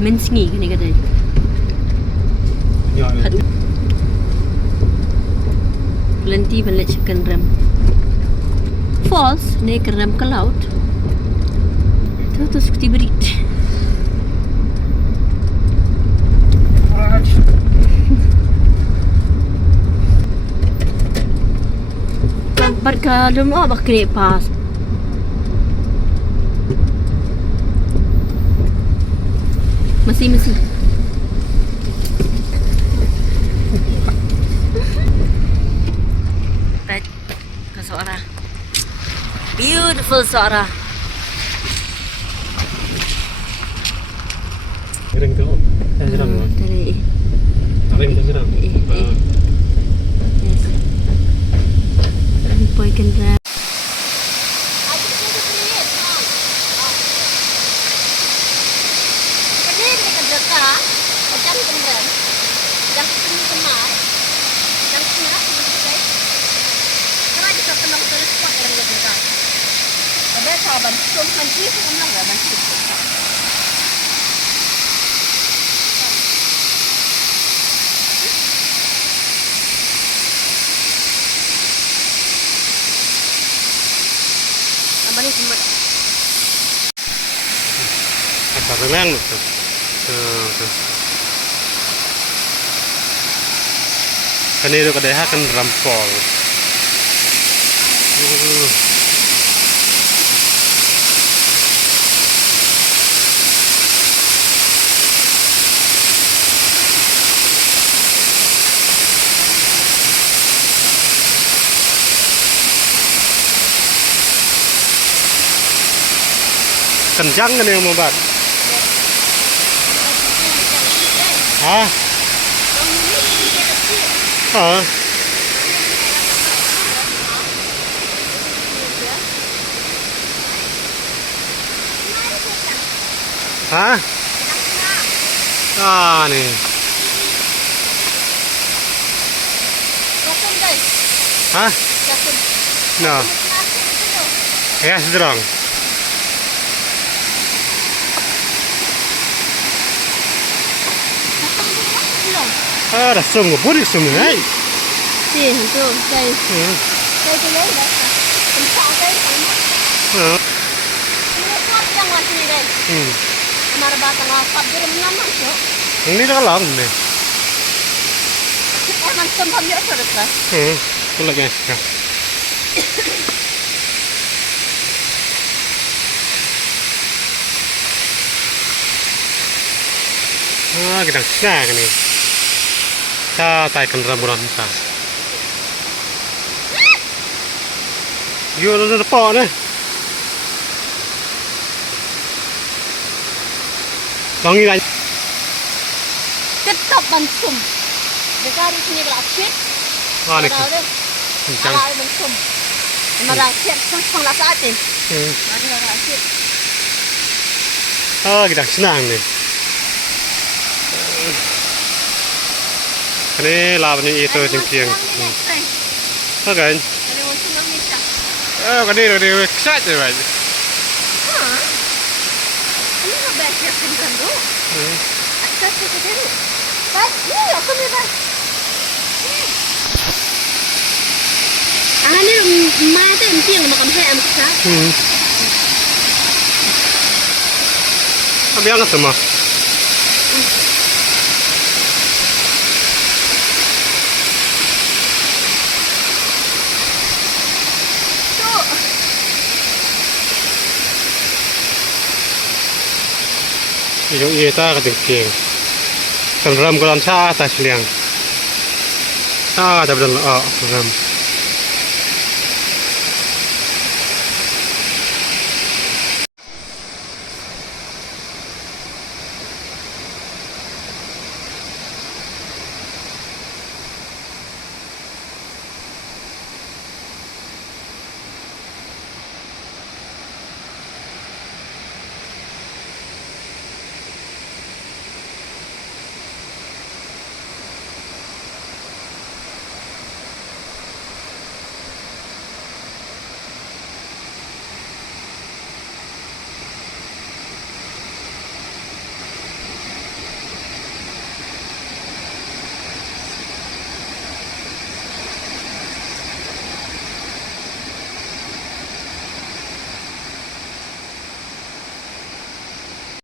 Mensengi kan dia katanya. Aduh. Berhenti balik chicken rem. Falls, naik rem ke laut. Terus seperti berit. Berkalum apa kena pas. Masih. Baik ke suara. Beautiful suara. Kering tu. Saya siram. Dari. Kering tu siram. Boy kendaraan. Apa renang tu? Kan itu kadang kan rampol. Kencang kan yang membuat. Hah? Hah? Hah? Ah, nih. Hah? No. Ya, sedang. Ah, dah sungguh puri sungguh, hai. Si, tu, saya. Saya tu lagi dah. Tempat saya sama. Ini kuat yang masih ni deh. Amar batang apa dia menyaman tu. Ini dah lang ni. Macam kami apa dah? Tu lagi asal. Ah, kita siapa ni? Kita taikan ramburan kita. Yo, ada apa ni? Bangi lagi. Tetap mansum. Dekat sini kelak cip. Ah, ni. Kencang. Ada mansum. Marah cip sang lah saat ni. Ada cip. Ah, kita senang ni. Ini lawan ni itu cincin. Okay. Oh, kan ni dia excited je, right? Ini nak baca sendiri tu. Atas tu tu. Baik, ni aku ni baik. Ah, ni mai tu emping makan ham sah. Apa yang semua? Yung ita kadingking. Kan ram ko lang sa atas liang. Ah, dapat lang ram.